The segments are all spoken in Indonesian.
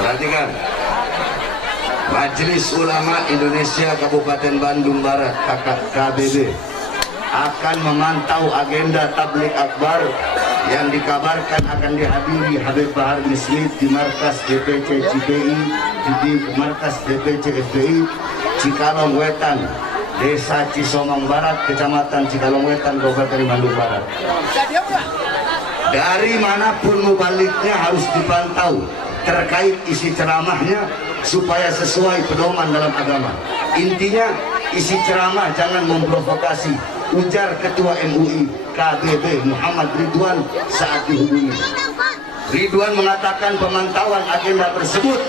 Perhatikan, Majelis Ulama Indonesia Kabupaten Bandung Barat KBB akan memantau agenda tablik akbar yang dikabarkan akan dihadiri Habib Bahar Smith di markas DPC CPI di markas DPC FPI Cikalong Wetan, Desa Cisomang Barat, Kecamatan Cikalong Wetan, Kabupaten Bandung Barat. Dari manapun mubaliknya harus dipantau terkait isi ceramahnya supaya sesuai pedoman dalam agama. Intinya isi ceramah jangan memprovokasi, ujar Ketua MUI KBB Muhammad Ridwan saat dihubungi. Ridwan mengatakan pemantauan agenda tersebut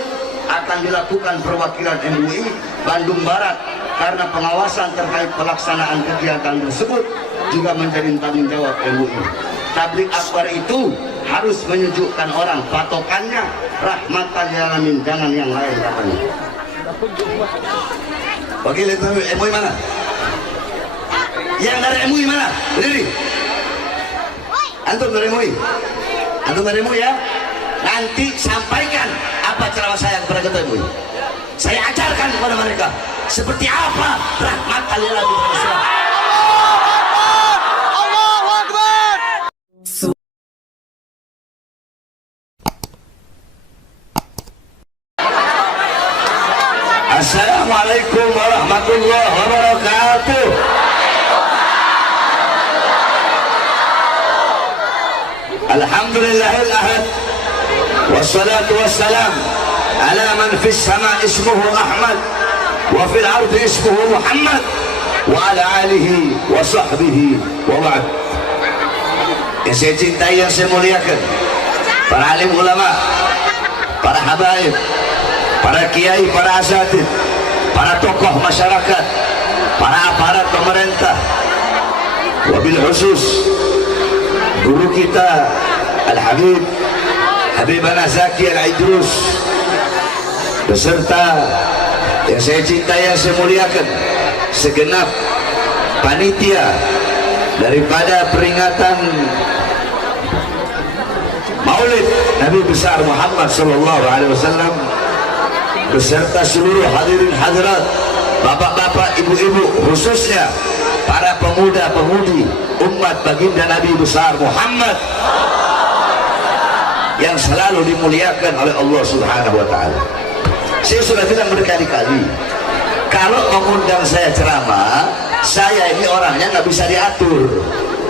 akan dilakukan perwakilan MUI Bandung Barat karena pengawasan terkait pelaksanaan kegiatan tersebut juga menjadi tanggung jawab MUI. Tablik akbar itu harus menyejukkan orang, patokannya rahmatan lil alamin, jangan yang lain katanya. Wakil MUI mana? Yang dari MUI mana? Berdiri. Antum dari MUI. Antum dari MUI ya. Nanti sampaikan apa ceramah saya kepada ketua MUI. Saya ajarkan kepada mereka seperti apa rahmatan lil alamin. Assalamualaikum warahmatullahi wabarakatuh. Alhamdulillahil ahad wassalatu wassalam ala man fis sama ismuhu Ahmad wa fil ardi ismuhu Muhammad wa ala alihi wa sahbihi wa ba'd. Yang saya cintai, yang saya muliakan, para alim ulama, para habaib, para kiai, para asatid, para tokoh masyarakat, para aparat pemerintah, wabil khusus guru kita Al-Habib Habibana Zaki Al-Idrus, beserta yang saya cintai, yang saya muliakan, segenap panitia daripada peringatan Maulid Nabi besar Muhammad sallallahu alaihi wasallam, beserta seluruh hadirin hadirat, bapak-bapak, ibu-ibu, khususnya para pemuda-pemudi umat baginda Nabi besar Muhammad yang selalu dimuliakan oleh Allah Subhanahu wa taala. Saya sudah bilang berkali-kali, kalau mengundang saya ceramah, saya ini orangnya nggak bisa diatur.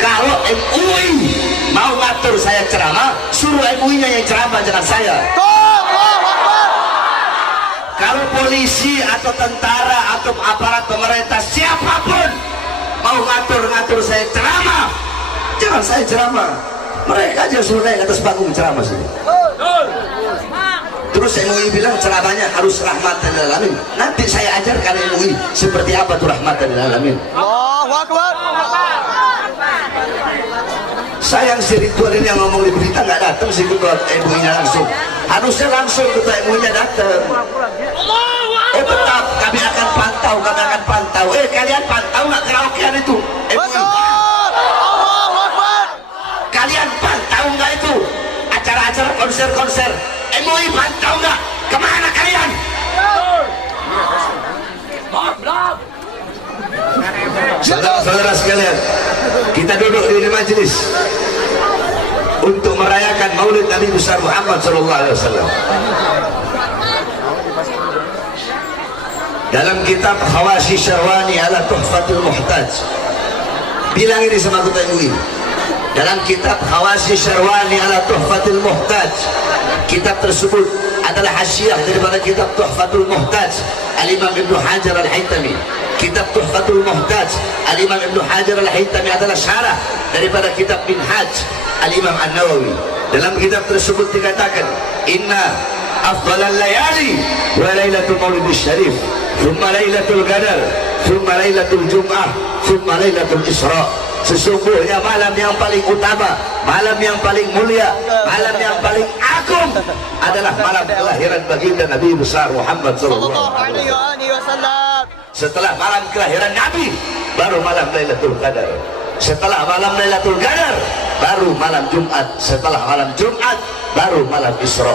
Kalau MUI mau ngatur saya ceramah, suruh MUI-nya yang ceramah, jangan saya. Kalau polisi atau tentara atau aparat pemerintah siapapun mau ngatur-ngatur saya ceramah, jangan saya ceramah. Mereka aja suruh naik atas panggung ceramah sini. Terus MUI bilang ceramahnya harus rahmatan lil alamin. Nanti saya ajarkan MUI seperti apa tuh rahmatan lil alamin. Allahu Akbar. Sayang si Ridwan ini yang ngomong di berita nggak datang, si ketua MUI-nya langsung. Harusnya langsung ketua MUI-nya datang. Oh tetap kami akan pantau, kami akan pantau. Kalian pantau nggak karaokean itu? MUI. Kalian pantau nggak itu acara-acara konser-konser? MUI pantau nggak? Kemana kalian? Saudara-saudara sekalian, kita duduk di majelis untuk merayakan Maulid Nabi besar Muhammad SAW. Dalam kitab Khawashi Syarwani ala Tuhfatul Muhtaj, bilang ini sama ketua MUI. Dalam kitab Khawashi Syarwani ala Tuhfatul Muhtaj, kitab tersebut adalah hasyiah daripada kitab Tuhfatul Muhtaj Al-Imam Ibnu Hajar Al-Haytami. Kitab Tuhfatul Muhtaj Al-Imam Ibnu Hajar Al-Haytami adalah syarah daripada kitab Minhaj Al-Imam An-Nawawi. Dalam kitab tersebut dikatakan, inna afdalal layali wa lailatul maulidis syarif, thumma lailatul qadar, thumma lailatul jum'ah, thumma lailatul isra. Sesungguhnya malam yang paling utama, malam yang paling mulia, malam yang paling agung adalah malam kelahiran baginda Nabi besar Muhammad sallallahu alaihi wasallam. Setelah malam kelahiran Nabi, baru malam Lailatul Qadar. Setelah malam Lailatul Qadar, baru malam Jumat. Setelah malam Jumat, baru malam Isra.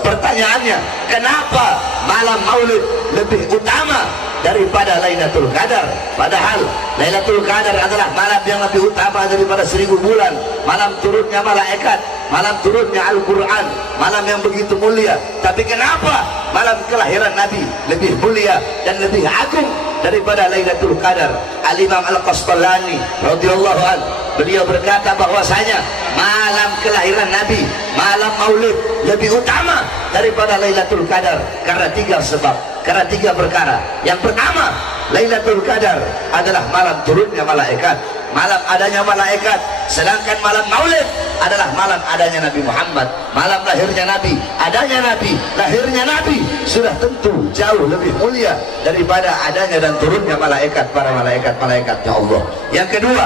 Pertanyaannya, kenapa malam Maulid lebih utama daripada Lailatul Qadar? Padahal Lailatul Qadar adalah malam yang lebih utama daripada 1000 bulan, malam turunnya malaikat, malam turunnya Al-Quran, malam yang begitu mulia. Tapi kenapa malam kelahiran Nabi lebih mulia dan lebih agung daripada Lailatul Qadar? Al-Imam Al-Qastalani radhiyallahu anhu, beliau berkata bahwasanya malam kelahiran Nabi, malam Maulid lebih utama daripada Lailatul Qadar karena 3 sebab, karena 3 perkara. Yang pertama, Lailatul Qadar adalah malam turunnya malaikat, malam adanya malaikat, sedangkan malam Maulid adalah malam adanya Nabi Muhammad, malam lahirnya Nabi, adanya Nabi, lahirnya Nabi sudah tentu jauh lebih mulia daripada adanya dan turunnya malaikat, para malaikat-malaikatnya Allah. Yang kedua,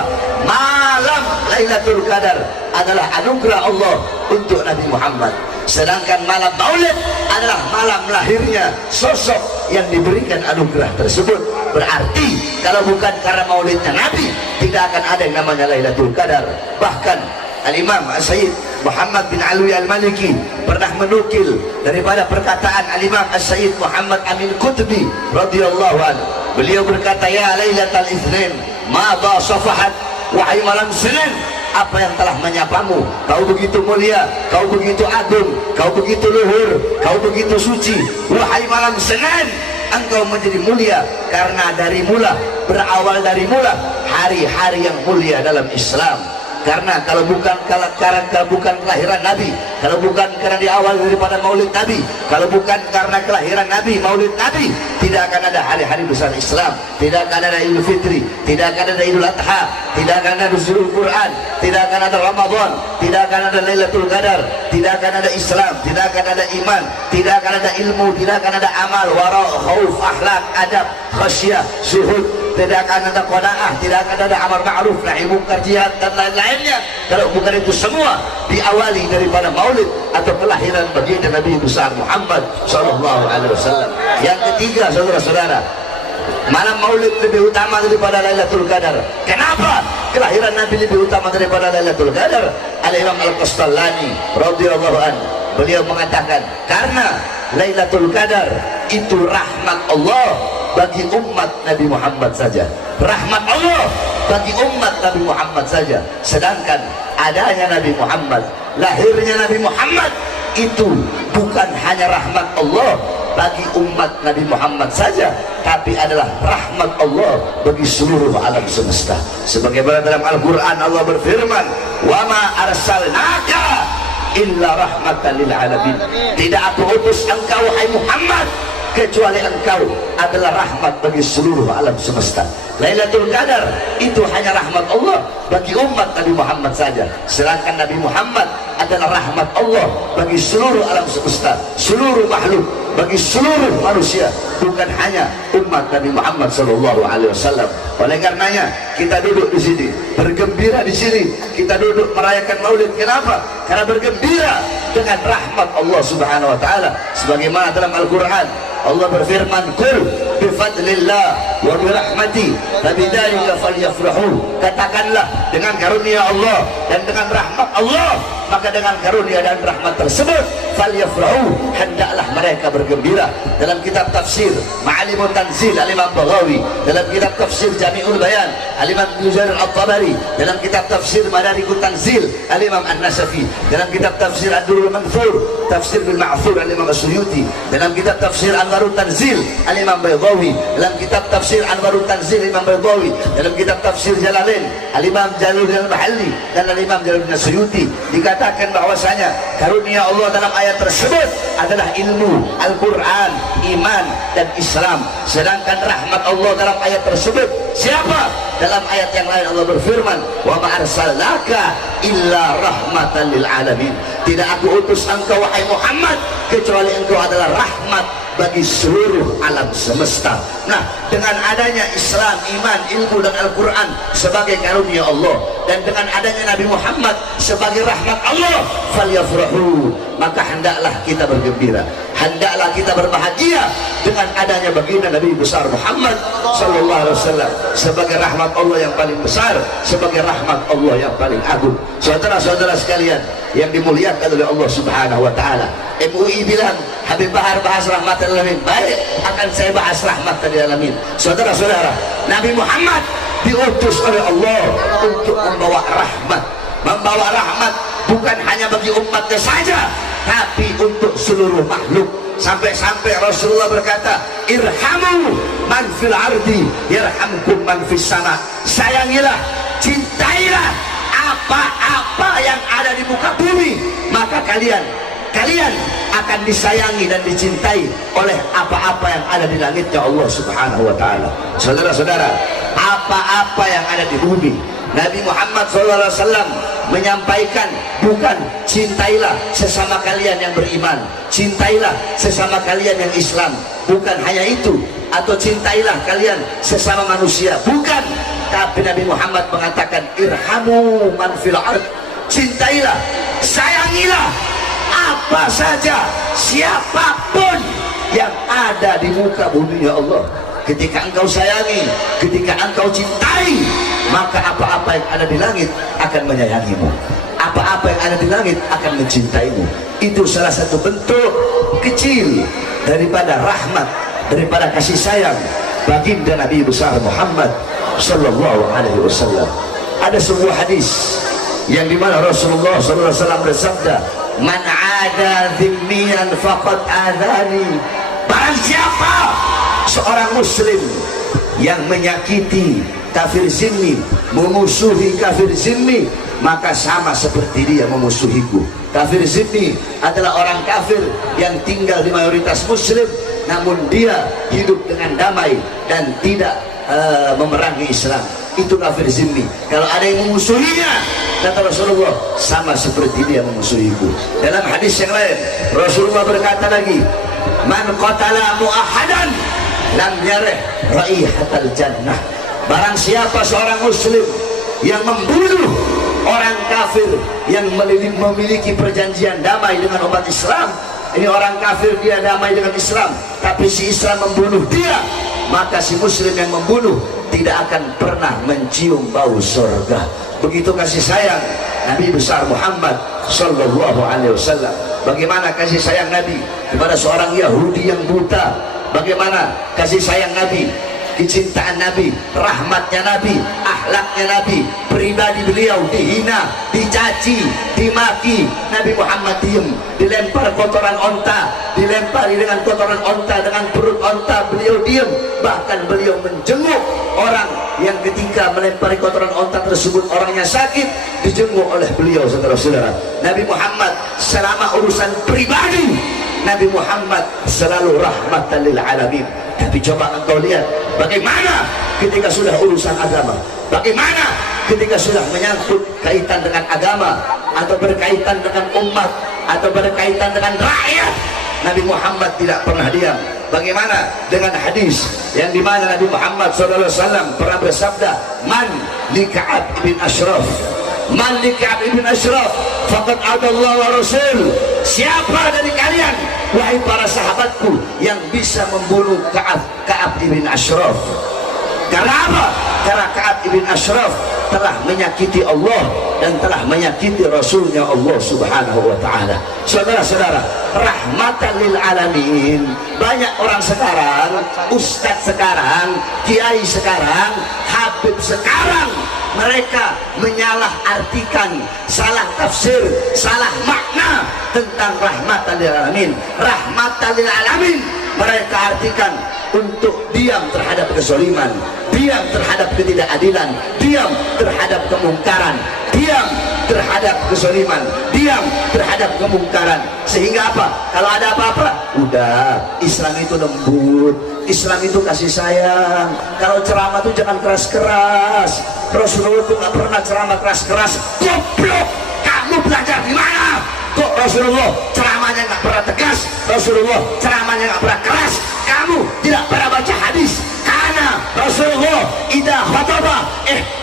malam Lailatul Qadar adalah anugerah Allah untuk Nabi Muhammad, sedangkan malam Maulid adalah malam lahirnya sosok yang diberikan anugerah tersebut. Berarti kalau bukan karena maulidnya Nabi, tidak akan ada yang namanya Lailatul Qadar. Bahkan Al-Imam Sayyid Muhammad bin Alwi Al-Maliki pernah menukil daripada perkataan Al-Imam Sayyid Muhammad Amin Qutbi radhiyallahu anhu. Beliau berkata, ya Lailatul Itsnin ma ba safahat, wahai malam Senin, apa yang telah menyapamu? Kau begitu mulia, kau begitu agung, kau begitu luhur, kau begitu suci. Wahai malam Senin, engkau menjadi mulia karena dari mula, berawal dari mula hari-hari yang mulia dalam Islam. Karena kalau bukan kelahiran Nabi, kalau bukan karena di awal daripada maulid Nabi, kalau bukan karena kelahiran Nabi, maulid Nabi, tidak akan ada hari-hari besar Islam, tidak akan ada Idul Fitri, tidak akan ada Idul Adha, tidak akan ada Nuzulul Quran, tidak akan ada Ramadan, tidak akan ada Lailatul Qadar, tidak akan ada Islam, tidak akan ada iman, tidak akan ada ilmu, tidak akan ada amal, wara, khauf, akhlak, adab, khasyah, zuhud, tidak akan ada qanaah, tidak akan ada amar ma'ruf, nahi munkar, jihad dan lain-lainnya. Kalau bukan itu semua diawali daripada maulid atau kelahiran baginda Nabi besar Muhammad sallallahu alaihi wasallam. Yang ketiga, saudara-saudara, malam maulid lebih utama daripada Lailatul Qadar. Kenapa kelahiran Nabi lebih utama daripada Lailatul Qadar? Al-Imam Al-Qastalani radhiyallahu anhu, beliau mengatakan karena Lailatul Qadar itu rahmat Allah bagi umat Nabi Muhammad saja, rahmat Allah bagi umat Nabi Muhammad saja. Sedangkan adanya Nabi Muhammad, lahirnya Nabi Muhammad itu bukan hanya rahmat Allah bagi umat Nabi Muhammad saja, tapi adalah rahmat Allah bagi seluruh alam semesta. Sebagaimana dalam Al-Quran Allah berfirman, wa ma arsalnaka illa rahmatan lil alamin. Tidak aku utus engkau wahai Muhammad kecuali engkau adalah rahmat bagi seluruh alam semesta. Lailatul Qadar itu hanya rahmat Allah bagi umat Nabi Muhammad saja, sedangkan Nabi Muhammad adalah rahmat Allah bagi seluruh alam semesta, seluruh makhluk, bagi seluruh manusia, bukan hanya umat Nabi Muhammad sallallahu alaihi wasallam. Oleh karenanya kita duduk di sini, bergembira di sini, kita duduk merayakan Maulid. Kenapa? Karena bergembira dengan rahmat Allah Subhanahu wa taala. Sebagaimana dalam Al-Qur'an Allah berfirman, "Qul bi fadlillah wa bi rahmati fabidzalika falyafrahu." Katakanlah, dengan karunia Allah dan dengan rahmat Allah, maka dengan karunia dan rahmat tersebut falyafrahu, hendaklah mereka bergembira. Dalam kitab tafsir Ma'alimut Tanzil Al-Imam Baghawi, dalam kitab tafsir Jami'ul Bayan Al-Imam Ibnu Jarir At-Tabari, dalam kitab tafsir Madarikut Tanzil Al-Imam An-Nasafi, dalam kitab tafsir Ad-Durrul Manthur tafsir bil Ma'thur Al-Imam As-Suyuti, dalam kitab tafsir Anwarut Tanzil Al-Imam Baydawi, dalam kitab tafsir Anwarut Tanzil Al-Imam Baydawi, dalam kitab tafsir Jalalain Al-Imam Jalaluddin Al-Mahalli dan Al-Imam Jalaluddin As-Suyuti, dikatakan bahwasanya karunia Allah dalam ayat tersebut adalah ilmu, Al-Quran, iman dan Islam. Sedangkan rahmat Allah dalam ayat tersebut siapa? Dalam ayat yang lain Allah berfirman, wa ma arsalnaka illa rahmatan lil alamin. Tidak aku utus engkau wahai Muhammad kecuali engkau adalah rahmat bagi seluruh alam semesta. Nah, dengan adanya Islam, iman, ilmu dan Al-Quran sebagai karunia Allah, dan dengan adanya Nabi Muhammad sebagai rahmat Allah, falyafrahu, maka hendaklah kita bergembira, hendaklah kita berbahagia dengan adanya baginda Nabi besar Muhammad sallallahu alaihi wasallam sebagai rahmat Allah yang paling besar, sebagai rahmat Allah yang paling agung. Saudara-saudara sekalian yang dimuliakan oleh Allah Subhanahu wa taala, MUI bilang Habib Bahar bahas rahmat lil alamin. Baik, akan saya bahas rahmat lil alamin. Saudara-saudara, Nabi Muhammad diutus oleh Allah untuk membawa rahmat. Membawa rahmat bukan hanya bagi umatnya saja, tapi untuk seluruh makhluk. Sampai-sampai Rasulullah berkata, irhamu man fil ardi yarhamkum man fis sama. Sayangilah, cintailah apa-apa yang ada di muka bumi, maka kalian akan disayangi dan dicintai oleh apa-apa yang ada di langitnya Allah Subhanahu wa taala. Saudara-saudara, apa-apa yang ada di bumi, Nabi Muhammad SAW menyampaikan bukan cintailah sesama kalian yang beriman, cintailah sesama kalian yang Islam, bukan hanya itu, atau cintailah kalian sesama manusia, bukan. Tapi Nabi Muhammad mengatakan irhamu man fil ard, cintailah, sayangilah apa saja, siapapun yang ada di muka bumi ya Allah. Ketika engkau sayangi, ketika engkau cintai, maka apa-apa yang ada di langit akan menyayangimu, apa-apa yang ada di langit akan mencintaimu. Itu salah satu bentuk kecil daripada rahmat, daripada kasih sayang baginda Nabi besar Muhammad sallallahu alaihi wasallam. Ada sebuah hadis yang dimana Rasulullah sallallahu alaihi wasallam bersabda, man ada dhimmiyan faqad adani. Barang siapa seorang muslim yang menyakiti kafir zimmi, memusuhi kafir zimmi, maka sama seperti dia memusuhiku. Kafir zimmi adalah orang kafir yang tinggal di mayoritas muslim, namun dia hidup dengan damai dan tidak memerangi Islam. Itu kafir zimmi. Kalau ada yang memusuhinya, kata Rasulullah, sama seperti dia memusuhiku. Dalam hadis yang lain Rasulullah berkata lagi, man qatala mu'ahadan lam yarih raihatal jannah. Barang siapa seorang muslim yang membunuh orang kafir yang memiliki perjanjian damai dengan umat Islam, ini orang kafir dia damai dengan Islam, tapi si Islam membunuh dia, maka si muslim yang membunuh tidak akan pernah mencium bau surga. Begitu kasih sayang Nabi besar Muhammad sallallahu alaihi wasallam. Bagaimana kasih sayang Nabi kepada seorang Yahudi yang buta, bagaimana kasih sayang Nabi, kecintaan Nabi, rahmatnya Nabi, akhlaknya Nabi, pribadi beliau dihina, dicaci, dimaki, Nabi Muhammad diem, dilempar kotoran onta, dilempari dengan kotoran onta, dengan perut onta, beliau diem. Bahkan beliau menjenguk orang yang ketika melempari kotoran onta tersebut orangnya sakit, dijenguk oleh beliau. Saudara-saudara, Nabi Muhammad selama urusan pribadi, Nabi Muhammad selalu rahmatan lil alamin. Tapi coba engkau lihat bagaimana ketika sudah urusan agama, bagaimana ketika sudah menyangkut kaitan dengan agama, atau berkaitan dengan umat, atau berkaitan dengan rakyat, Nabi Muhammad tidak pernah diam. Bagaimana dengan hadis yang dimana Nabi Muhammad SAW pernah bersabda, man li Ka'ab bin Ashraf, man li Ka'ab bin Ashraf faqad adallahu wa rasul. Siapa dari kalian, wahai para sahabatku, yang bisa membunuh Ka'ab bin Ashraf? Karena apa? Karena Ka'ab bin Ashraf telah menyakiti Allah dan telah menyakiti Rasulnya Allah Subhanahu wa ta'ala. Saudara-saudara, rahmatan lil alamin. Banyak orang sekarang, ustadz sekarang, kiai sekarang, habib sekarang, mereka menyalah-artikan, salah tafsir, salah makna tentang rahmatan lil alamin. Rahmatan lil alamin mereka artikan untuk diam terhadap kezaliman, diam terhadap ketidakadilan, diam terhadap kemungkaran, diam terhadap kezaliman, diam terhadap kemungkaran. Sehingga apa? Kalau ada apa-apa, udah, Islam itu lembut, Islam itu kasih sayang. Kalau ceramah itu jangan keras-keras. Rasulullah itu gak pernah ceramah keras-keras. Goblok, kamu belajar di mana? Kok Rasulullah ceramahnya gak pernah tegas, Rasulullah ceramahnya gak pernah keras, kamu tidak pernah baca hadis. Karena Rasulullah idza khataba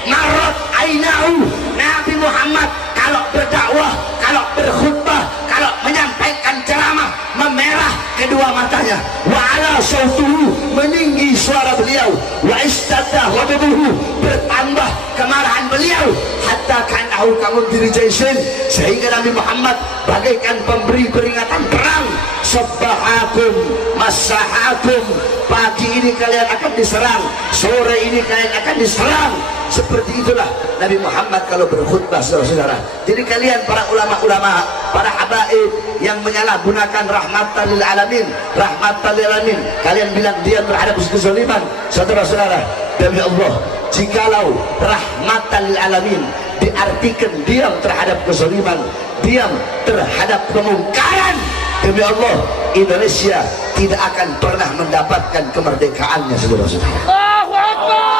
marrat ainahu. Nabi Muhammad kalau berdakwah, kalau berkhutbah, kalau menyampaikan ceramah, memerah kedua matanya. suaranya, wa ala sautuhu, meninggi suara beliau, wa istadda ghadabuhu, bertambah kemarahan beliau, hatta kanahu kamun dirijaisin, sehingga Nabi Muhammad bagaikan pemberi peringatan perang. Sabbahakum masahakum, pagi ini kalian akan diserang, sore ini kalian akan diserang. Seperti itulah Nabi Muhammad kalau berkhutbah, saudara-saudara. Jadi kalian para ulama-ulama, para habaib yang menyalahgunakan rahmatan lil alamin, rahmatan lil alamin, kalian bilang diam terhadap kezaliman, saudara-saudara. Demi Allah, jikalau rahmatan lil alamin diartikan diam terhadap kezaliman, diam terhadap kemungkaran, demi Allah, Indonesia tidak akan pernah mendapatkan kemerdekaannya, saudara-saudara. Allahu Akbar.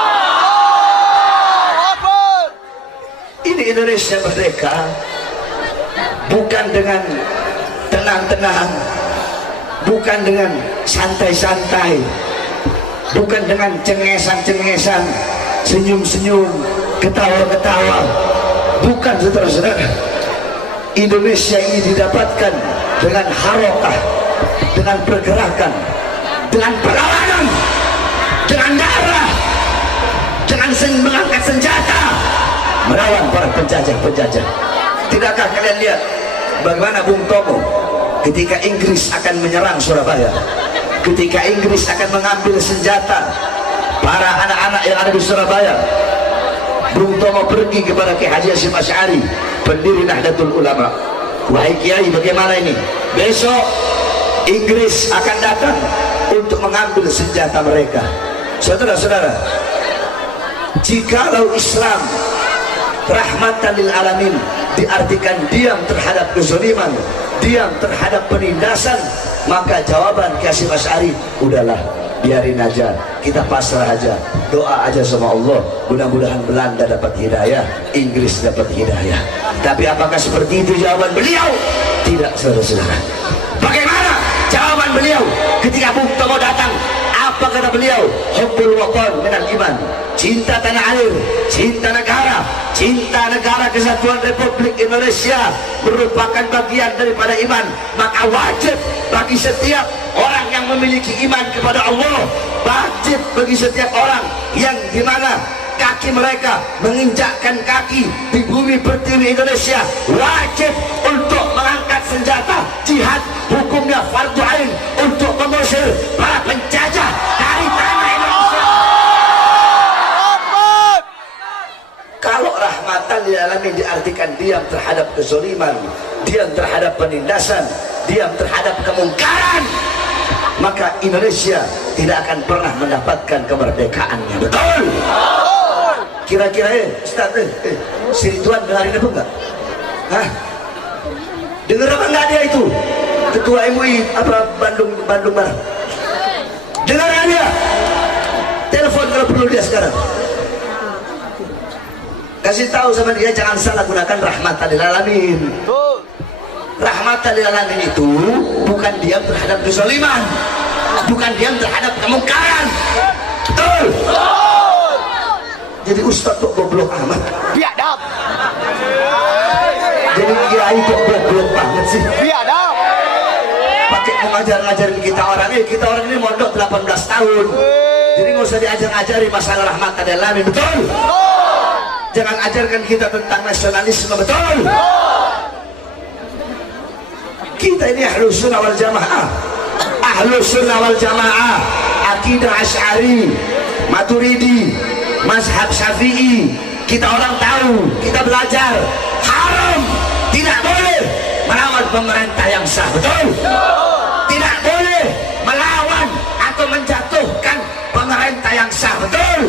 Ini Indonesia merdeka bukan dengan tenang-tenang, bukan dengan santai-santai, bukan dengan cengesan-cengesan, senyum-senyum, ketawa-ketawa, bukan, saudara-saudara. Indonesia ini didapatkan dengan harokah, dengan pergerakan, dengan perlawanan, dengan darah, dengan mengangkat senjata melawan para penjajah-penjajah. Tidakkah kalian lihat bagaimana Bung Tomo ketika Inggris akan menyerang Surabaya, ketika Inggris akan mengambil senjata para anak-anak yang ada di Surabaya, Bung Tomo pergi kepada Ki Haji Hasyim Asy'ari, pendiri Nahdlatul Ulama. Wahai Kiai, bagaimana ini? Besok Inggris akan datang untuk mengambil senjata mereka. Saudara-saudara, jikalau Islam rahmatan lil alamin diartikan diam terhadap kezaliman, diam terhadap penindasan, maka jawaban Ki Hasyim Asy'ari, udahlah, biarin aja, kita pasrah aja, doa aja sama Allah, mudah-mudahan Belanda dapat hidayah, Inggris dapat hidayah. Tapi apakah seperti itu jawaban beliau? Tidak, saudara-saudara. Bagaimana jawaban beliau ketika Bung Tomo datang? Apa kata beliau? Hubbul watan minal iman, cinta tanah air, cinta negara kesatuan Republik Indonesia merupakan bagian daripada iman. Maka wajib bagi setiap orang yang memiliki iman kepada Allah, wajib bagi setiap orang yang dimana kaki mereka menginjakkan kaki di bumi pertiwi Indonesia, wajib untuk mengangkat senjata jihad, hukumnya fardu ain, untuk mengusir para penjajah dari tanah Indonesia. Kalau rahmatan lil alamin diartikan diam terhadap kezaliman, diam terhadap penindasan, diam terhadap kemungkaran, maka Indonesia tidak akan pernah mendapatkan kemerdekaannya. Betul? Kira-kira Ustaz, si Ridwan dengarin apa enggak? Hah? Dengar apa enggak dia itu? Ketua MUI apa Bandung Barat. Dengar dia? Telepon kalau perlu dia sekarang. Kasih tahu sama dia jangan salah gunakan rahmatan lil alamin. Rahmatan lil alamin itu bukan diam terhadap kezaliman, bukan diam terhadap kemungkaran. Betul? Jadi ustaz kok goblok amat? Biadab. Jadi kiai kok goblok banget sih? Biadab. Pakai ngajar-ngajarin kita orang ini mondok 18 tahun. Jadi nggak usah diajar-ajari masalah rahmatan lil alamin. Betul? Jangan ajarkan kita tentang nasionalisme. Betul? Kita ini ahlus sunnah wal jamaah, ahlus sunnah wal jamaah, akidah Asy'ari, Maturidi, mazhab Syafi'i. Kita orang tahu, kita belajar, haram, tidak boleh melawan pemerintah yang sah. Betul? Tidak boleh melawan atau menjatuhkan pemerintah yang sah. Betul?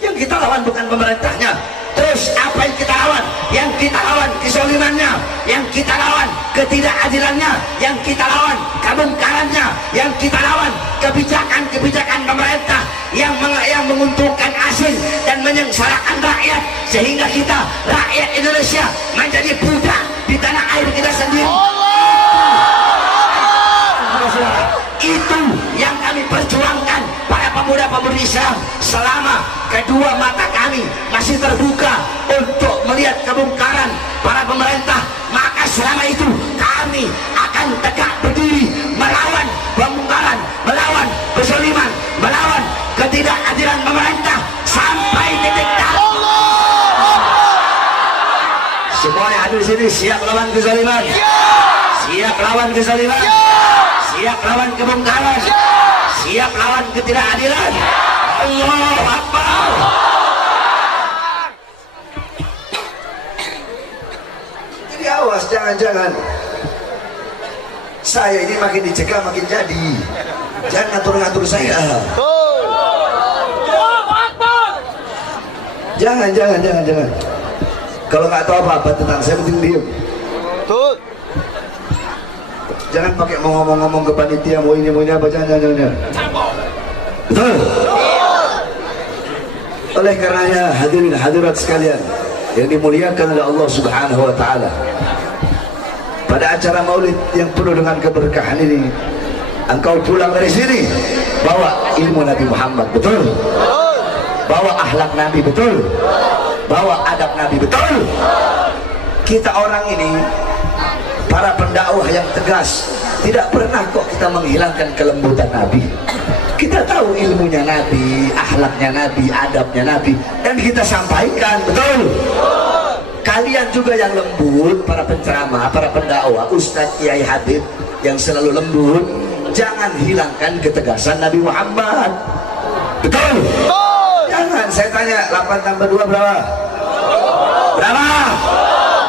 Yang kita lawan bukan pemerintahnya. Terus apa yang kita lawan? Yang kita lawan kezalimannya, yang kita lawan ketidakadilannya, yang kita lawan kemungkarannya, yang kita lawan kebijakan-kebijakan pemerintah yang menguntungkan asing dan menyengsarakan rakyat, sehingga kita rakyat Indonesia menjadi budak di tanah air kita sendiri. Itu yang kami perjuangkan, para pemuda-pemudi Islam, selama kedua mata kami masih terbuka untuk melihat kemungkaran para pemerintah, maka selama itu kami akan tegak berdiri melawan ini siap lawan kezaliman? Siap lawan kezaliman? Siap lawan kebongkaran? Siap lawan ketidakadilan? Allahu Akbar. Jadi awas, jangan-jangan saya ini makin dicegah makin jadi. Jangan ngatur-ngatur saya. Jangan. Kalau nggak tahu apa-apa tentang saya, penting diem. Jangan pakai mau ngomong-ngomong ke panitia mau ini apa, jangan. Betul. Oleh karenanya hadirin hadirat sekalian yang dimuliakan oleh Allah Subhanahu wa taala, pada acara maulid yang penuh dengan keberkahan ini, engkau pulang dari sini bawa ilmu Nabi Muhammad, betul? Bawa akhlak Nabi, betul? Bawa adab Nabi, betul? Kita orang ini para pendakwah yang tegas, tidak pernah kok kita menghilangkan kelembutan Nabi. Kita tahu ilmunya Nabi, akhlaknya Nabi, adabnya Nabi, dan kita sampaikan, betul? Kalian juga yang lembut, para penceramah, para pendakwah, Ustadz Kiai Habib yang selalu lembut, jangan hilangkan ketegasan Nabi Muhammad, betul? Jangan. Saya tanya, 8 tambah 2 berapa? Berapa?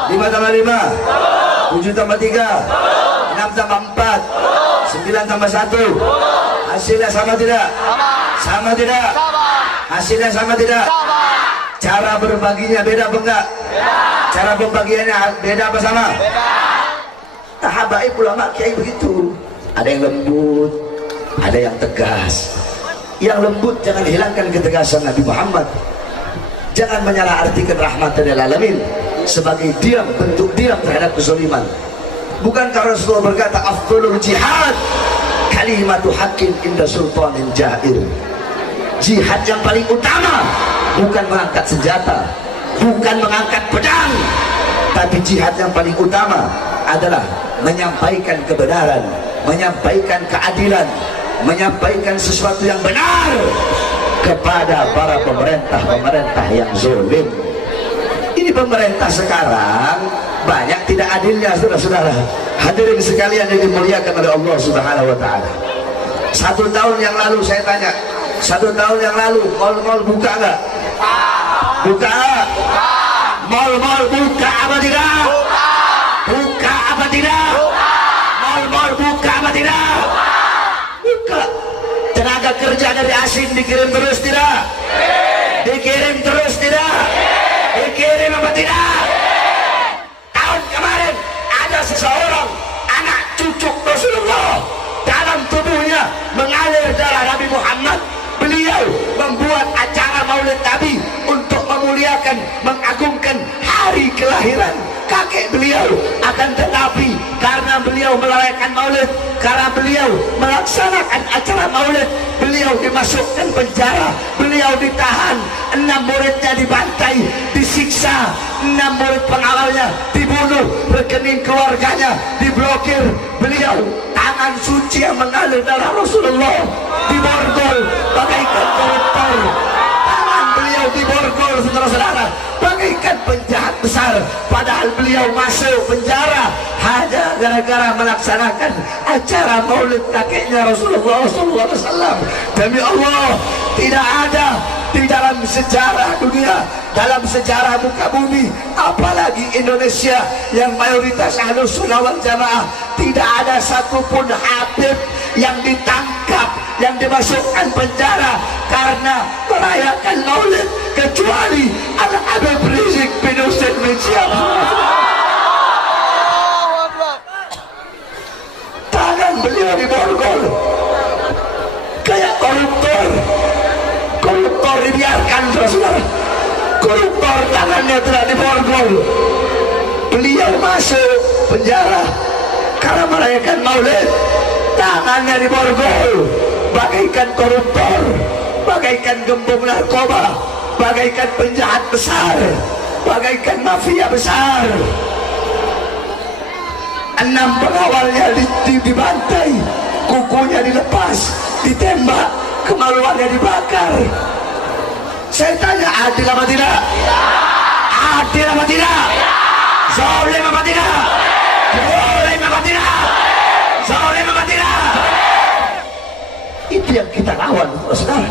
5 tambah 5? 7 tambah 3? 6 tambah 4? 9 tambah 1? Hasilnya sama tidak? Sama tidak? Hasilnya sama tidak? Cara berbaginya beda apa enggak? Cara pembagiannya beda apa sama? Nah, habaib ulama kiai begitu. Ada yang lembut, ada yang tegas. Yang lembut jangan hilangkan ketegasan Nabi Muhammad. Jangan menyalahartikan rahmatan lil alamin sebagai diam, bentuk diam terhadap kezaliman. Bukankah Rasulullah berkata afdhalul jihad kalimatu haqqin inda sultanin jahir. Jihad yang paling utama bukan mengangkat senjata, bukan mengangkat pedang, tapi jihad yang paling utama adalah menyampaikan kebenaran, menyampaikan keadilan, menyampaikan sesuatu yang benar kepada para pemerintah yang zalim. Ini pemerintah sekarang banyak tidak adilnya, saudara-saudara. Hadirin sekalian yang dimuliakan oleh Allah Subhanahu wa taala. 1 tahun yang lalu saya tanya, 1 tahun yang lalu mal-mal buka enggak? Buka. Mal-mal buka apa tidak? Buka apa tidak? Mal-mal buka apa tidak? Buka. Tenaga kerja dari asing dikirim terus tidak? Dikirim terus tidak? Dikirim apa tidak? Tahun kemarin ada seseorang anak cucu Rasulullah, dalam tubuhnya mengalir darah Nabi Muhammad. Beliau membuat acara maulid Nabi untuk memuliakan, mengagungkan hari kelahiran kakek beliau. Akan tetapi karena beliau merayakan maulid, karena beliau melaksanakan acara maulid, beliau dimasukkan penjara, beliau ditahan, 6 muridnya dibantai, disiksa, 6 murid pengawalnya dibunuh, rekening keluarganya diblokir, beliau tangan suci yang mengalir darah Rasulullah diborgol bagaikan koruptor, tangan beliau diborgol, saudara-saudara, bagaikan penjahat besar. Padahal beliau masuk penjara hanya gara-gara melaksanakan acara maulid kakeknya Rasulullah SAW. Demi Allah, tidak ada di dalam sejarah dunia, dalam sejarah muka bumi, apalagi Indonesia yang mayoritas Ahlus Sunnah wal Jamaah, tidak ada satupun habib yang ditangkap, yang dimasukkan penjara karena merayakan maulid, kecuali anak Habib Rizik bin Husain bin Syihab. Tangan beliau diborgol kayak koruptor. Koruptor dibiarkan, saudara. Koruptor tangannya tidak diborgol. Beliau masuk penjara karena merayakan maulid, tangannya diborgol bagaikan koruptor, bagaikan gembong narkoba, bagaikan penjahat besar, bagaikan mafia besar. 6 pengawalnya dibantai, kukunya dilepas, ditembak, kemaluannya dibakar. Saya tanya, adil apa tidak? Adil apa tidak? Zalim apa tidak? Zalim apa tidak? Zalim apa tidak? Itu yang kita lawan, saudara.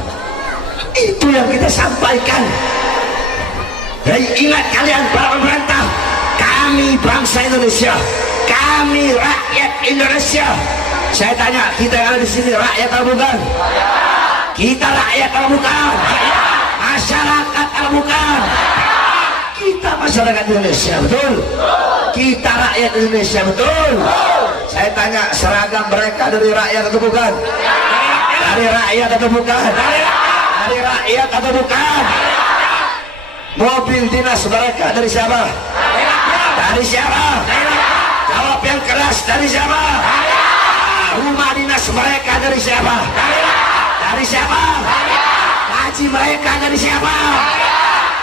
Itu yang kita sampaikan. Hei, ingat kalian para pemerintah, kami bangsa Indonesia, kami rakyat Indonesia. Saya tanya, kita yang ada di sini rakyat atau bukan? Kita rakyat atau bukan? Masyarakat atau bukan? Kita masyarakat Indonesia, betul? Kita rakyat Indonesia, betul? Saya tanya, seragam mereka dari rakyat atau bukan? Dari rakyat atau bukan? Dari rakyat atau bukan? Mobil dinas mereka dari siapa? Dari siapa? Jawab yang keras, dari siapa? Rumah dinas mereka dari siapa? Dari siapa? Gaji mereka dari siapa?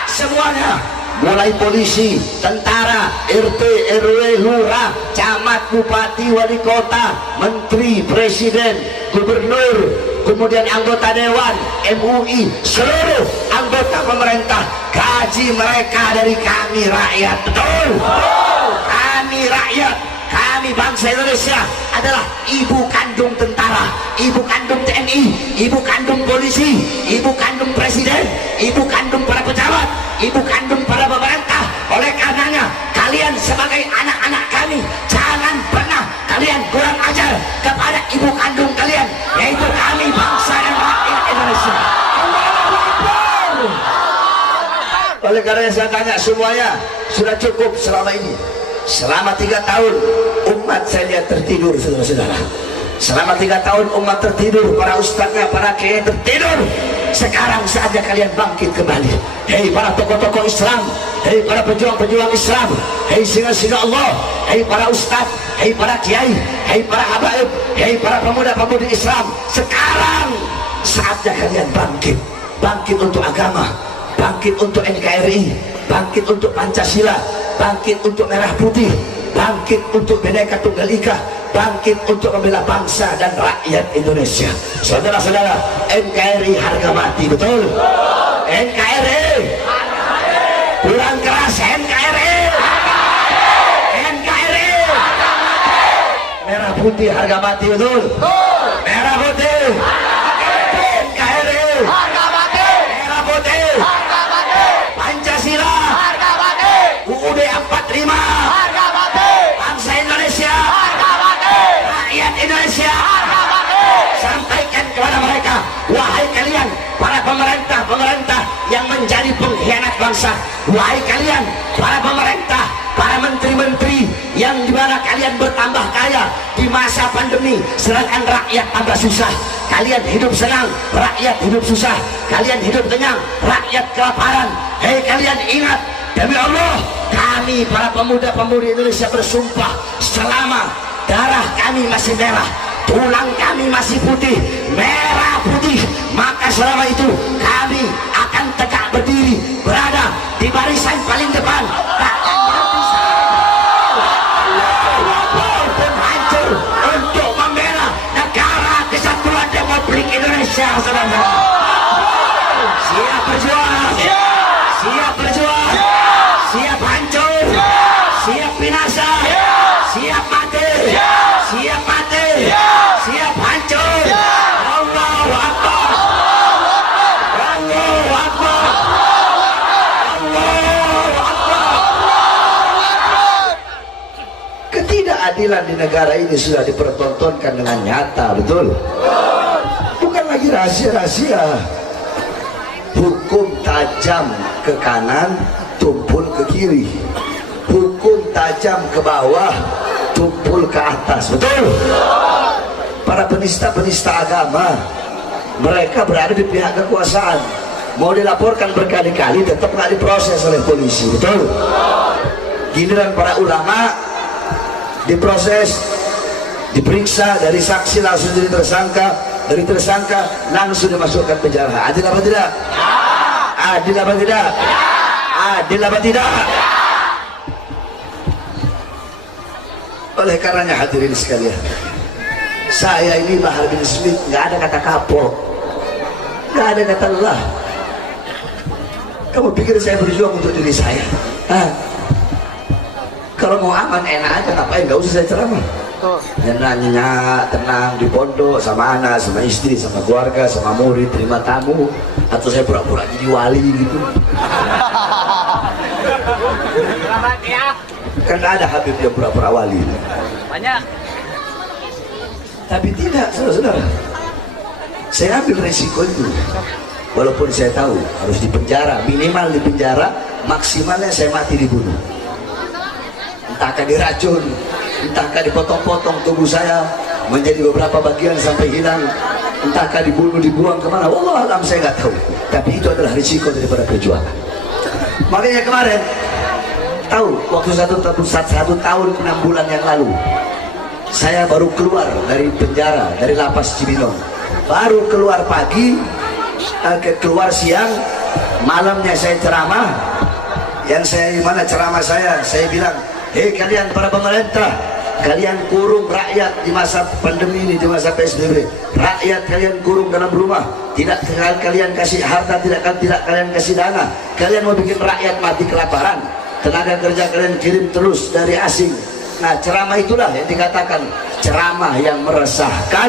Semuanya, mulai polisi, tentara, RT, RW, lurah, camat, bupati, wali kota, menteri, presiden, gubernur, kemudian anggota dewan, MUI, seluruh anggota pemerintah, gaji mereka dari kami rakyat, betul? Kami rakyat, kami bangsa Indonesia adalah ibu kandung tentara, ibu kandung TNI, ibu kandung polisi, ibu kandung presiden, ibu kandung para pejabat, ibu kandung para pemerintah. Oleh karenanya, kalian sebagai anak-anak kami, jangan pernah kalian kurang ajar kepada ibu kandung kalian, yaitu kami bangsa dan rakyat Indonesia. Oleh karena saya tanya semuanya, sudah cukup selama ini? Selama 3 tahun umat saya lihat tertidur, saudara-saudara. Selama 3 tahun umat tertidur, para ustadznya, para kiai tertidur. Sekarang saatnya kalian bangkit kembali. Hei para tokoh-tokoh Islam, hei para pejuang-pejuang Islam, hei singa-singa Allah, hei para ustadz, hei para kiai, hei para habaib, hei para pemuda-pemudi Islam. Sekarang saatnya kalian bangkit. Bangkit untuk agama, bangkit untuk NKRI, bangkit untuk Pancasila, bangkit untuk merah putih, bangkit untuk Bhinneka Tunggal Ika, bangkit untuk membela bangsa dan rakyat Indonesia. Saudara-saudara, NKRI harga mati, betul? NKRI kurang keras, NKRI, NKRI merah putih harga mati, betul? Merah putih, NKRI merah putih, Pancasila, UUD 45, bangsa Indonesia, rakyat Indonesia. Sampaikan kepada mereka, wahai kalian para pemerintah yang menjadi pengkhianat bangsa, wahai kalian para pemerintah, para menteri-menteri yang dimana kalian bertambah kaya di masa pandemi, sedangkan rakyat tambah susah. Kalian hidup senang, rakyat hidup susah. Kalian hidup kenyang, rakyat kelaparan. Hei, kalian ingat, demi Allah, kami para pemuda-pemudi Indonesia bersumpah, selama darah kami masih merah, tulang kami masih putih, merah putih, maka selama itu kami akan tegak berdiri, berada di barisan paling depan, bahkan walaupun hancur untuk membela negara kesatuan Republik Indonesia. Saudara-saudara, siap berjuang, siap berjuang, siap hancur, siap binasa, siap mati, siap mati, siap hancur. Allahu Akbar, Allahu Akbar, Allahu Akbar. Ketidakadilan di negara ini sudah dipertontonkan dengan nyata, betul? Bukan lagi rahasia-rahasia. Hukum tajam ke kanan, tumpul ke kiri. Hukum tajam ke bawah, tumpul ke atas, betul? Para penista-penista agama, mereka berada di pihak kekuasaan, mau dilaporkan berkali-kali tetap nggak diproses oleh polisi, betul? Giliran para ulama diproses, diperiksa, dari saksi langsung jadi tersangka, dari tersangka langsung dimasukkan penjara. Adil apa tidak? Adil apa tidak? Adil apa tidak? Oleh karenanya hadirin sekalian, saya ini Bahar bin Smith, nggak ada kata kapok, nggak ada kata lelah. Kamu pikir saya berjuang untuk diri saya? Kalau mau aman enak aja, ngapain? Gak usah saya ceramah. Tenang di pondok sama anak, sama istri, sama keluarga, sama murid, terima tamu, atau saya pura-pura jadi wali gitu. Kan ada Habib yang pura-pura wali. Banyak. Tapi tidak, saudara-saudara. Saya ambil resiko itu. Walaupun saya tahu harus dipenjara, minimal dipenjara, maksimalnya saya mati dibunuh. Entahkah diracun, entahkah dipotong-potong tubuh saya menjadi beberapa bagian sampai hilang, entahkah dibunuh, dibuang kemana, wallah alam saya nggak tahu. Tapi itu adalah risiko daripada perjuangan. Makanya kemarin tahu waktu satu tahun 6 bulan yang lalu saya baru keluar dari penjara, dari lapas Cibinong, baru keluar pagi, keluar siang, malamnya saya ceramah. Yang saya gimana ceramah saya bilang, hei kalian para pemerintah, kalian kurung rakyat di masa pandemi ini, di masa PSBB. Rakyat kalian kurung dalam rumah, tidak kalian kasih harta, tidak kalian kasih dana. Kalian mau bikin rakyat mati kelaparan. Tenaga kerja kalian kirim terus dari asing. Nah, ceramah itulah yang dikatakan ceramah yang meresahkan,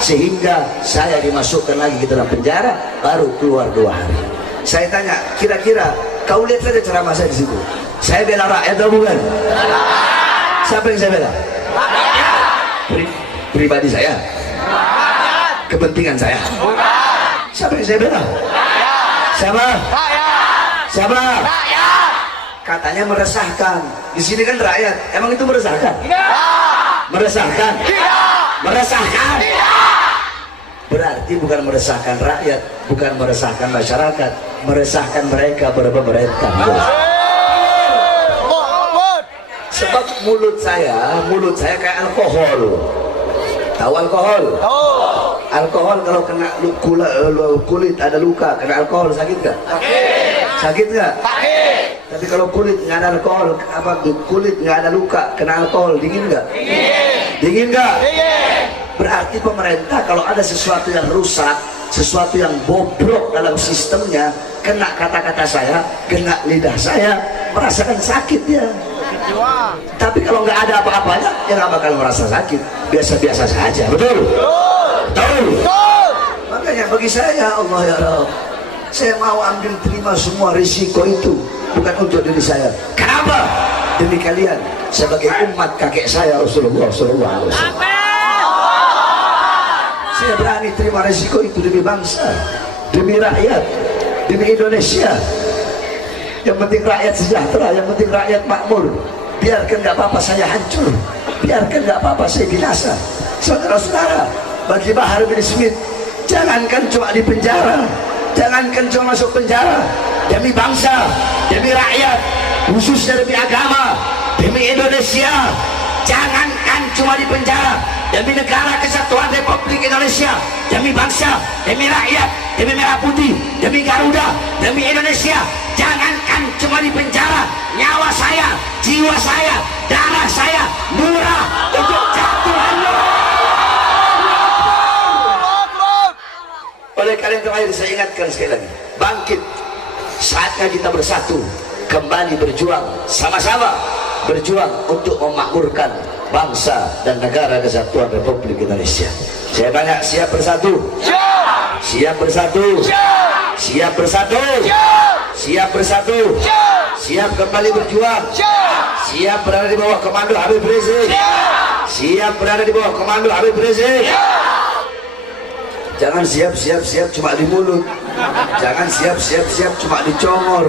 sehingga saya dimasukkan lagi ke dalam penjara, baru keluar 2 hari. Saya tanya, kira-kira kau lihat saja ceramah saya di situ. Saya bela rakyat atau bukan? Siapa yang saya bela? Pribadi saya? Kepentingan saya? Siapa yang saya bela? Siapa? Siapa? Katanya meresahkan. Di sini kan rakyat. Emang itu meresahkan? Meresahkan? Meresahkan? Berarti bukan meresahkan rakyat, bukan meresahkan masyarakat, meresahkan mereka pemerintah. Sebab mulut saya kayak alkohol. Tahu alkohol? Alkohol kalau kena kulit ada luka, kena alkohol sakit gak? Sakit gak? Tapi kalau kulit nggak ada alkohol, kulit nggak ada luka, kena alkohol, dingin nggak? Dingin nggak? Berarti pemerintah kalau ada sesuatu yang rusak, sesuatu yang bobrok dalam sistemnya, kena kata-kata saya, kena lidah saya, merasakan sakit ya. Tapi kalau nggak ada apa-apanya, ya nggak bakal merasa sakit, biasa-biasa saja. Betul? Betul. Makanya bagi saya, ya Allah ya Rabb, saya mau ambil terima semua risiko itu, bukan untuk diri saya. Kenapa? Demi kalian, sebagai umat kakek saya Rasulullah SAW. Saya berani terima risiko itu demi bangsa, demi rakyat, demi Indonesia. Yang penting rakyat sejahtera, yang penting rakyat makmur. Biarkan nggak apa-apa saya hancur, biarkan nggak apa-apa saya binasa. Saudara-saudara, bagi Bahar bin Smith, jangankan cuma di penjara, jangankan cuma masuk penjara, demi bangsa, demi rakyat, khususnya demi agama, demi Indonesia, jangankan cuma di penjara, demi negara kesatuan Republik Indonesia, demi bangsa, demi rakyat, demi Merah Putih, demi Garuda, demi Indonesia, jangankan cuma di penjara, nyawa saya, jiwa saya, darah saya murah untuk jatuh. Oleh kalian terakhir saya ingatkan sekali lagi, bangkit, saatnya kita bersatu, kembali berjuang, sama-sama berjuang untuk memakmurkan bangsa dan negara kesatuan Republik Indonesia. Saya tanya, siap bersatu? Siap bersatu? Siap bersatu? Siap bersatu? Siap kembali berjuang? Siap berada di bawah komando Habib Rizik? Siap berada di bawah komando Habib Rizik? Jangan siap-siap cuma di mulut, jangan siap-siap cuma dicongor.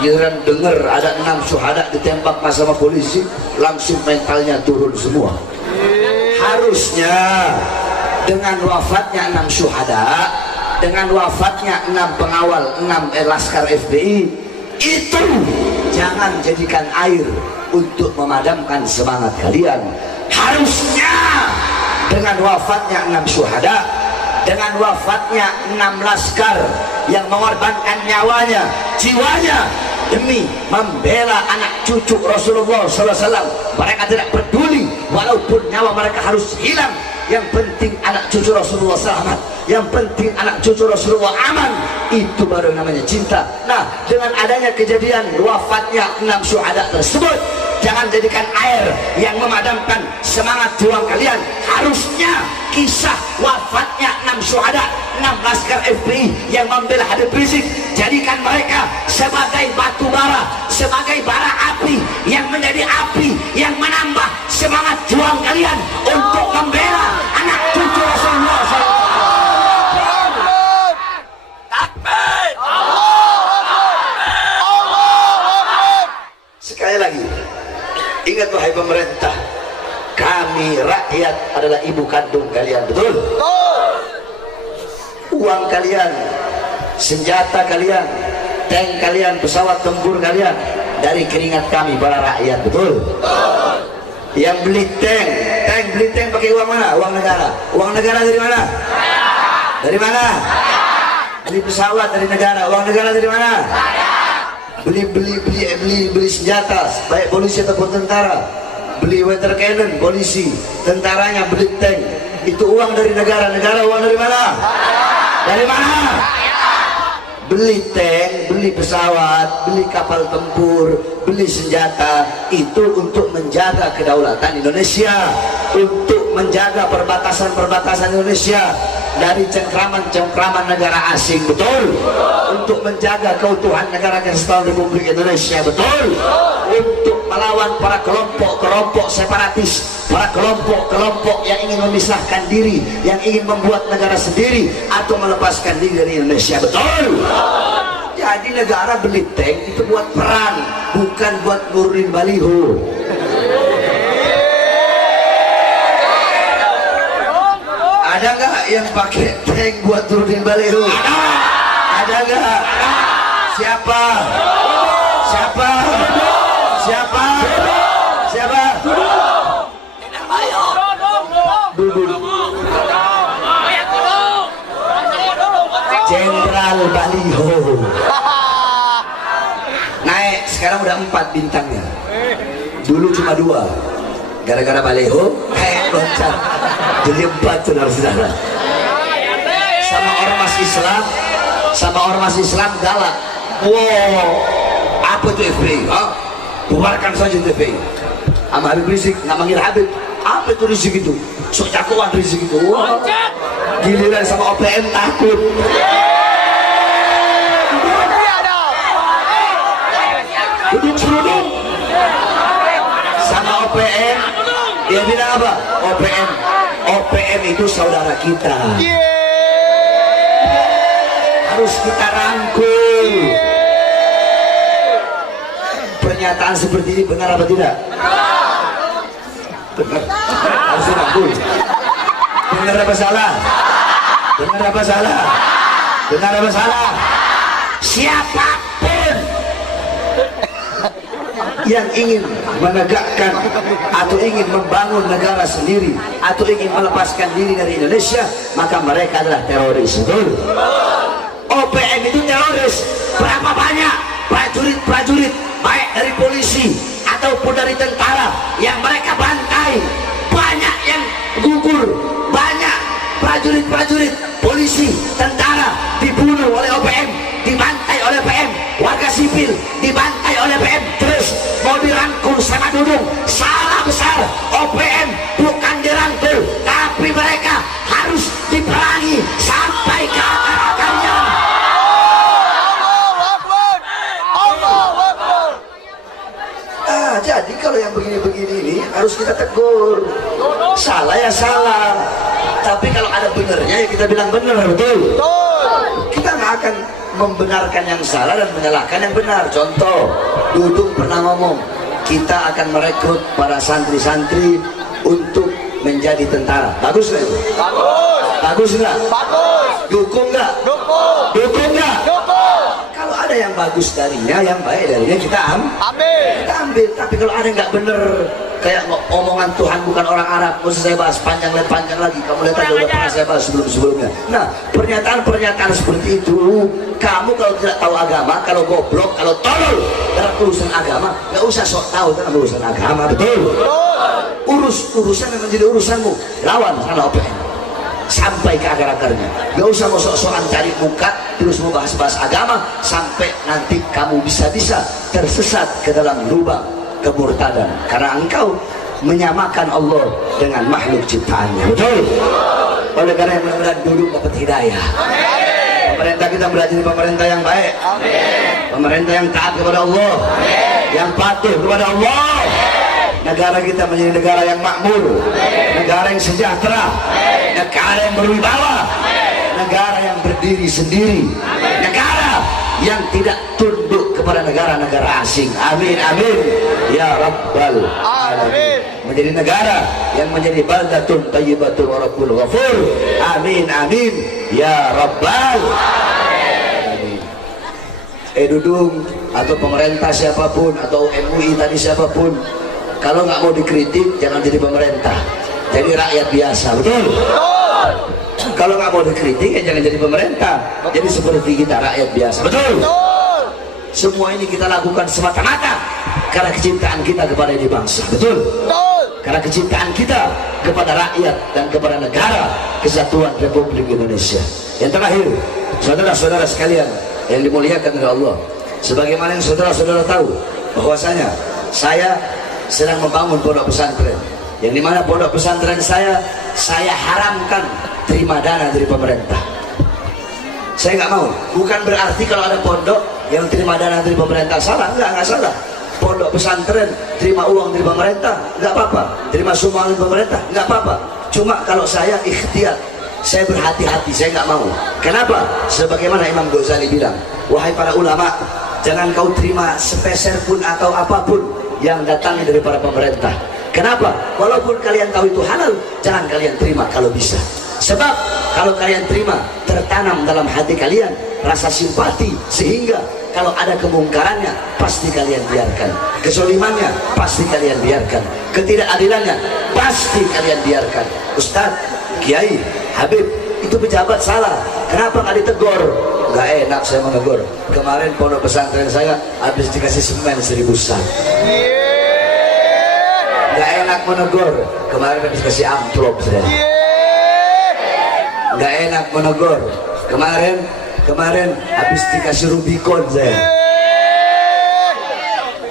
Giliran dengar ada 6 syuhada ditembak sama polisi, langsung mentalnya turun semua. Harusnya dengan wafatnya 6 syuhada, dengan wafatnya 6 pengawal, 6 laskar FBI, itu jangan jadikan air untuk memadamkan semangat kalian. Harusnya dengan wafatnya 6 syuhada, dengan wafatnya 6 laskar yang mengorbankan nyawanya, jiwanya demi membela anak cucu Rasulullah SAW, mereka tidak peduli walaupun nyawa mereka harus hilang, yang penting anak cucu Rasulullah selamat, yang penting anak cucu Rasulullah aman, itu baru namanya cinta. Nah, dengan adanya kejadian wafatnya 6 syuhada tersebut, jangan jadikan air yang memadamkan semangat juang kalian. Harusnya kisah wafatnya 6 syuhada, 6 laskar FPI yang membela Habib Rizik, jadikan mereka sebagai batu bara, sebagai bara api yang menjadi api yang menambah semangat juang kalian untuk membela anak cucu Rasulullah SAW. Sekali lagi, ingat wahai pemerintah, kami rakyat adalah ibu kandung kalian, betul? Uang kalian, senjata kalian, tank kalian, pesawat tempur kalian dari keringat kami para rakyat, betul? Yang beli tank beli tank pakai uang mana? Uang negara. Uang negara dari mana? Dari mana? Beli pesawat dari negara. Uang negara dari mana? Beli senjata, baik polisi ataupun tentara. Beli water cannon, polisi, tentaranya beli tank. Itu uang dari negara. Negara uang dari mana? Dari mana? Beli tank, beli pesawat, beli kapal tempur, beli senjata, itu untuk menjaga kedaulatan Indonesia, untuk menjaga perbatasan-perbatasan Indonesia dari cengkraman-cengkraman negara asing, betul? Untuk menjaga keutuhan negara kesatuan Republik Indonesia, betul? Untuk melawan para kelompok-kelompok separatis, para kelompok-kelompok yang ingin memisahkan diri, yang ingin membuat negara sendiri atau melepaskan diri dari Indonesia, betul? Jadi negara beli tank itu buat perang, bukan buat nurunin baliho. Ada nggak yang pakai tank buat turunin baliho? Ada nggak? Siapa? Siapa? Siapa? Siapa? Jenderal Baliho. Naik, sekarang udah 4 bintangnya. Dulu cuma 2. Gara-gara Baliho, kayak loncat. Jadi 4 saudara-saudara. Sama ormas Islam galak. Wow, apa itu FPI? Bubarkan saja FPI. Sama Habib Rizik, nggak manggil Habib. Apa itu Rizik itu? Sok jagoan Rizik itu. Wow. Giliran sama OPM takut. Duduk seruduk. Sama OPM, dia bilang apa? OPM itu saudara kita. Harus kita rangkul. Pernyataan seperti ini benar apa tidak? Benar. Harus dirangkul. Benar apa salah? Benar apa salah? Benar apa salah? Siapapun yang ingin menegakkan atau ingin membangun negara sendiri atau ingin melepaskan diri dari Indonesia, maka mereka adalah teroris, betul? OPM itu teroris. Berapa banyak prajurit-prajurit baik dari polisi ataupun dari tentara yang mereka bantai, banyak yang gugur, banyak prajurit-prajurit polisi, tentara dibunuh oleh OPM, dibantai oleh OPM, warga sipil dibantai oleh OPM, terus mau dirangkul sama Dudung. Salah besar. OPM bukan dirangkul, tapi mereka harus diperangi sampai ke akar-akarnya. Jadi kalau yang begini-begini ini harus kita tegur. Salah ya salah, tapi kalau ada benernya ya kita bilang benar, betul? Kita nggak akan membenarkan yang salah dan menyalahkan yang benar. Contoh, Dudung pernah ngomong, kita akan merekrut para santri-santri untuk menjadi tentara. Bagus nggak itu? Bagus. Bagus nggak? Bagus. Dukung nggak? Dukung. Dukung nggak? Dukung. Kalau ada yang bagus darinya, yang baik darinya, kita ambil. Kita ambil. Tapi kalau ada yang nggak bener, kayak omongan Tuhan bukan orang Arab, nggak usah saya bahas panjang lagi. Kamu lihat aja udah pernah saya bahas sebelumnya. Nah, pernyataan-pernyataan seperti itu, kamu kalau tidak tahu agama, kalau goblok, kalau tolol dalam urusan agama, nggak usah sok tahu dalam urusan agama, betul? Urusan yang menjadi urusanmu, lawan sama OPM. sampai ke akar-akarnya. Gak usah sok-sokan cari muka terus mau bahas-bahas agama sampai nanti kamu bisa-bisa tersesat ke dalam lubang kemurtadan karena engkau menyamakan Allah dengan makhluk ciptaannya. Betul? Oleh karena yang mudah-mudahan duduk dapat hidayah. Pemerintah kita belajar pemerintah yang baik. Pemerintah yang taat kepada Allah. Yang patuh kepada Allah. Negara kita menjadi negara yang makmur, negara yang sejahtera, negara yang berwibawa, negara yang berdiri sendiri, negara yang tidak tunduk kepada negara-negara asing. Amin amin ya rabbal alamin. Menjadi negara yang menjadi baldatun thayyibatun wa rabbul ghafur. Amin amin ya rabbal alamin. Dudung atau pemerintah siapapun atau MUI tadi siapapun, kalau nggak mau dikritik jangan jadi pemerintah, jadi rakyat biasa. Betul? Kalau nggak mau dikritik ya jangan jadi pemerintah, jadi seperti kita rakyat biasa. Betul? Semua ini kita lakukan semata-mata karena kecintaan kita kepada ini bangsa. Betul? Karena kecintaan kita kepada rakyat dan kepada negara kesatuan Republik Indonesia. Yang terakhir, saudara-saudara sekalian yang dimuliakan oleh Allah, sebagaimana yang saudara-saudara tahu bahwasanya saya sedang membangun pondok pesantren, yang dimana pondok pesantren saya haramkan terima dana dari pemerintah. Saya nggak mau. Bukan berarti kalau ada pondok yang terima dana dari pemerintah salah, nggak salah. Pondok pesantren terima uang dari pemerintah nggak apa-apa, terima sumbangan dari pemerintah nggak apa-apa. Cuma kalau saya ikhtiar, saya berhati-hati, saya nggak mau. Kenapa? Sebagaimana Imam Ghazali bilang, wahai para ulama, jangan kau terima sepeser pun atau apapun yang datang dari para pemerintah. Kenapa? Walaupun kalian tahu itu halal, jangan kalian terima kalau bisa. Sebab kalau kalian terima, tertanam dalam hati kalian rasa simpati, sehingga kalau ada kemungkarannya pasti kalian biarkan, kezalimannya pasti kalian biarkan, ketidakadilannya pasti kalian biarkan. Ustadz, Kiai, Habib, itu pejabat salah, kenapa nggak ditegur? Nggak enak saya menegur. Kemarin pondok pesantren saya habis dikasih semen 1000 sak. Nggak enak menegur, kemarin habis kasih amplop saya. Nggak enak menegur, kemarin habis dikasih Rubicon saya.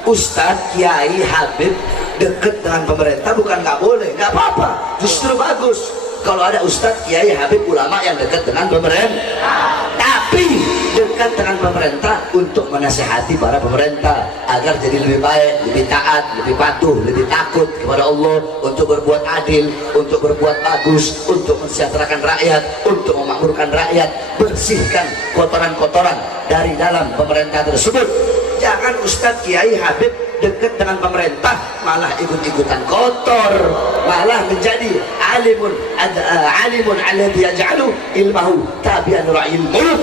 Ustadz, Kiai, Habib deket dengan pemerintah bukan nggak boleh, nggak apa-apa, justru bagus kalau ada Ustadz, Kiai, Habib, ulama yang dekat dengan pemerintah. Tapi dekat dengan pemerintah untuk menasihati para pemerintah agar jadi lebih baik, lebih taat, lebih patuh, lebih takut kepada Allah, untuk berbuat adil, untuk berbuat bagus, untuk mensejahterakan rakyat, untuk memakmurkan rakyat, bersihkan kotoran-kotoran dari dalam pemerintah tersebut. Jangan Ustadz, Kiai, Habib dekat dengan pemerintah malah ikut-ikutan kotor, malah menjadi alimun alladhi yaj'alu ilmahu tabi'an ra'il muluk.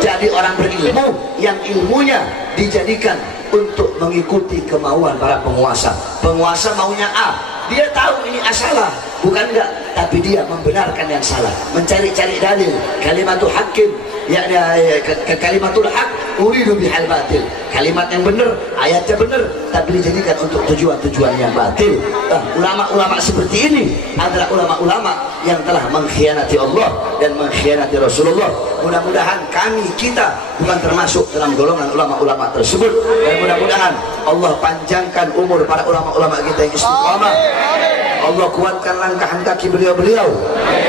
Jadi orang berilmu yang ilmunya dijadikan untuk mengikuti kemauan para penguasa. Penguasa maunya A, dia tahu ini A salah, bukan enggak, tapi dia membenarkan yang salah, mencari-cari dalil. Kalimatul hakim, yakni kalimatul haq uridu bihal batil. Kalimat yang benar, ayatnya benar, tapi dijadikan untuk tujuan-tujuan yang batil. Ulama-ulama seperti ini adalah ulama-ulama yang telah mengkhianati Allah dan mengkhianati Rasulullah. Mudah-mudahan kita bukan termasuk dalam golongan ulama-ulama tersebut, dan mudah-mudahan Allah panjangkan umur para ulama-ulama kita yang istiqamah. Allah kuatkan langkah kaki beliau-beliau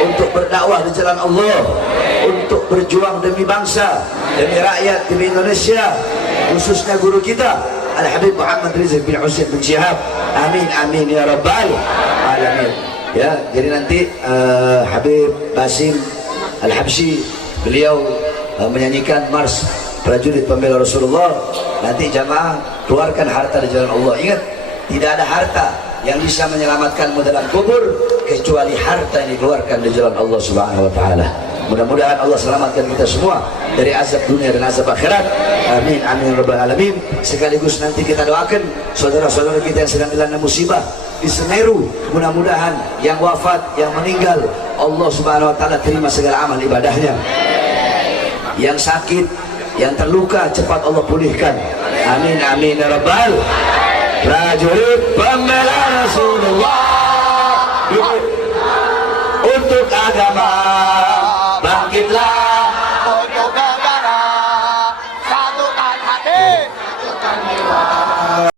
untuk berdakwah di jalan Allah, untuk berjuang demi bangsa, demi rakyat, demi Indonesia, khususnya guru kita Al-Habib Muhammad Rizq bin Husain bin Syihab. Amin amin ya rabbal alamin. Ya, jadi nanti Habib Basim Al-Habsyi beliau menyanyikan mars prajurit pembela Rasulullah. Nanti jamaah keluarkan harta di jalan Allah. Ingat, tidak ada harta yang bisa menyelamatkanmu dalam kubur kecuali harta yang dikeluarkan di jalan Allah Subhanahu wa taala. Mudah-mudahan Allah selamatkan kita semua dari azab dunia dan azab akhirat. Amin amin rabbal alamin. Sekaligus nanti kita doakan saudara-saudara kita yang sedang dilanda musibah di Semeru. Mudah-mudahan yang wafat, yang meninggal, Allah Subhanahu wa taala terima segala amal ibadahnya. Yang sakit, yang terluka, cepat Allah pulihkan. Amin amin ya rabbal. Prajurit pembela Rasulullah untuk agama